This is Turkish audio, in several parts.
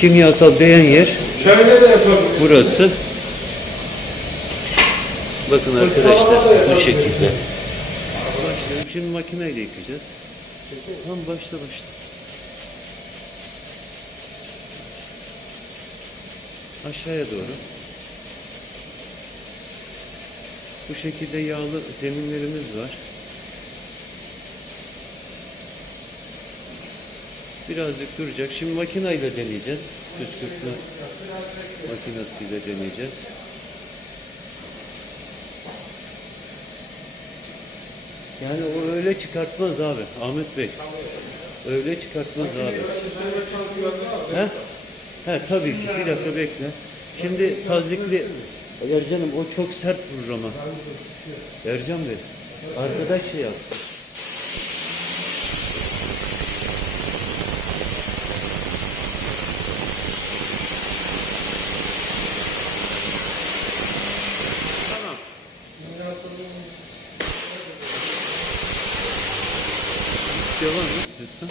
Kimyasal değen yer Şöyle de yapabiliriz. burası. Bakın arkadaşlar bu şekilde. Başlayalım. Şimdi makineyle yıkayacağız. Tamam başla başla. Aşağıya doğru. Bu şekilde yağlı zeminlerimiz var. Birazcık duracak. Şimdi makineyle deneyeceğiz. Püskürtme makinesiyle deneyeceğiz. Yani o öyle çıkartmaz abi. Ahmet Bey. Öyle çıkartmaz abi. He? He tabii ki. Bir dakika bekle. Şimdi tazikli Ercan'ım o çok sert vurur ama. Ercan Bey. Arkadaş şey yaptı. Devam et lütfen.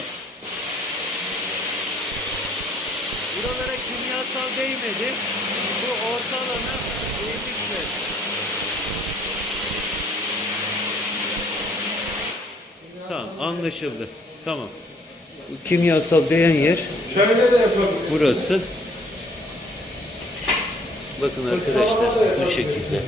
Buralara kimyasal değmedi. Bu orta alana değmişler. Tamam anlaşıldı. Tamam. Bu kimyasal değen yer Şöyle de yapabiliriz. burası. Bakın arkadaşlar bu şekilde.